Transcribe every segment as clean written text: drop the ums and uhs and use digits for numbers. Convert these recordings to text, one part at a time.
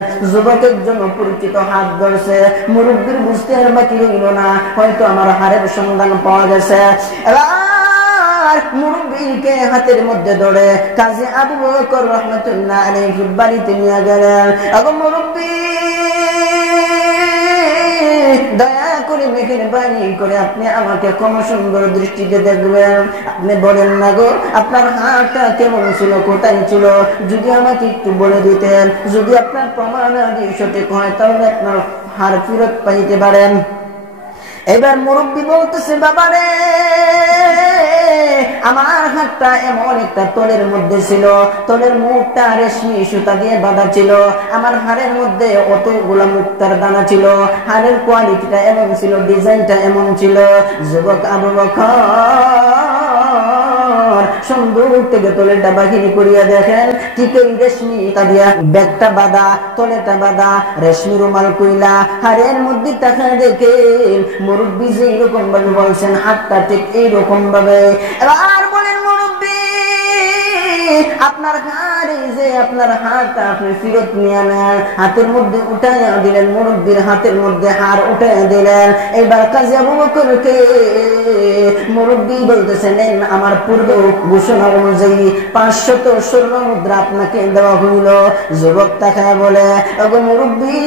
যুবকের জন্য পরিচিত হাত ধরছে, মুরব্বীর বুঝতে আর বাকি রইল না, হয়তো আমার হারের সন্ধান পাওয়া গেছে। এবার মুরব্বীকে হাতের মধ্যে ধরে কাজী আবু বকর রহমাতুল্লাহ আলাইহি বাড়িতে নিয়ে গেলেন। এখন মুরব্বী দয়া করে মেহেরবানি করে আপনি আমাকে ক্ষমা সুন্দর দৃষ্টিতে দেখবেন। আপনি বলেন না গো, আপনার হাতটা কেমন ছিল, কোথায় ছিল, যদি আমাকে একটু বলে দিতেন, যদি আপনার প্রমাণাদি সঠিক হয় তাহলে আপনার হার ফেরত পাইতে পারেন। এবার মুরব্বী বলতেছে, বাবা রে, আমার হাতটা এমন একটা তলের মধ্যে ছিল, তলের মুখটা রেশমি সুতা দিয়ে বাঁধা ছিল, আমার হাড়ের মধ্যে অতগুলা মুক্তার দানা ছিল, হাড়ের কোয়ালিটিটা এমন ছিল, ডিজাইনটা এমন ছিল। যুবক আবু বকর সুন্দর থেকে তলেরটা বাহিনী করিয়া দেখেন, ঠিক এই রেশমি তা দিয়া ব্যাগটা বাঁধা, তলেটা বাঁধা, রেশমি রুমাল কইলা, হাড়ের মধ্যে টাকা দেখে মুরব্বী যে এরকম ভাবে বলছেন, হাতটা ঠিক এইরকম ভাবে। এবার বলেন মুরব্বী, আপনার হাড়ে যে আপনার হাতটা আপনি ফেরত নিয়ে নেন, হাতের মধ্যে উঠাইয়া দিলেন, মুরব্বীর হাতের মধ্যে হাড় উঠাইয়া দিলেন। এবার কাজী আবু বকরকে মুরব্বী বলতেছেন, আমার পূর্ব ঘোষণা অনুযায়ী 500 স্বর্ণ মুদ্রা আপনাকে দেওয়া হইল। যুবক তাকায় বলে, ওগো মুরব্বী,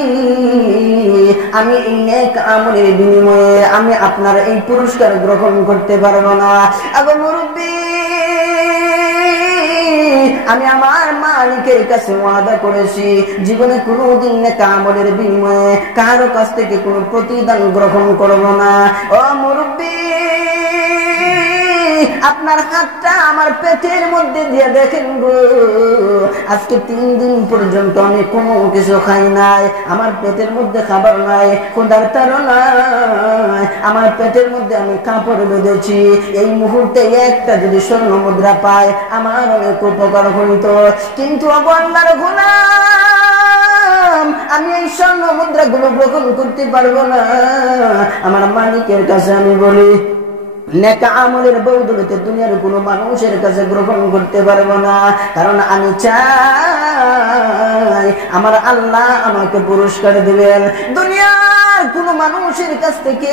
আমি এই নেক আমলের বিনিময়ে আমি আপনার এই পুরস্কার গ্রহণ করতে পারবো না। ওগো মুরব্বী, আমি আমার মালিকের কাছে ওয়াদা করেছি, জীবনে কোনোদিন নেক আমলের বিনিময়ে কারো কাছ থেকে কোনো প্রতিদান গ্রহণ করব না। ও মুরব্বী, আপনার হাতটা আমার পেটের মধ্যে দিয়ে দেখেন গো, আজকে 3 দিন পর্যন্ত আমি কোনো কিছু খাই নাই, আমার পেটের মধ্যে খাবার নাই, ক্ষুধার তাড়নায় আমার পেটের মধ্যে আমি কাপড় বেঁধেছি। এই মুহূর্তে একটা যদি স্বর্ণ মুদ্রা পায় আমার অনেক উপকার হইত, কিন্তু আল্লাহর গোলাম, আমি এই স্বর্ণ মুদ্রা গুলো গ্রহণ করতে পারবো না। আমার মালিকের কাছে আমি বলি, নেক আমলের বদৌলতে দুনিয়ার কোনো মানুষের কাছে গ্রহণ করতে পারবো না, কারণ আমি চাই আমার আল্লাহ আমাকে পুরস্কার দিবেন। দুনিয়ার কোনো মানুষের কাছ থেকে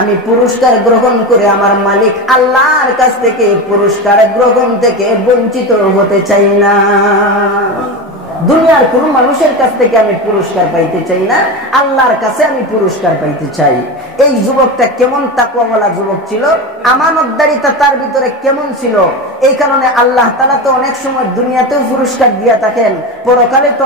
আমি পুরস্কার গ্রহণ করে আমার মালিক আল্লাহর কাছ থেকে পুরস্কার গ্রহণ থেকে বঞ্চিত হতে চাই না। দুনিয়ার কোন মানুষের কাছ থেকে আমি পুরস্কার পাইতে চাই না, আল্লাহর কাছে আমি পুরস্কার পাইতে চাই। এই যুবকটা কেমন তাকওয়াওয়ালা যুবক ছিল, আমানতদারিতা তার ভিতরে কেমন ছিল, এই কারণে আল্লাহ তাআলা তো অনেক সময় দুনিয়াতেও পুরস্কার দিয়া থাকেন, পরকালে তো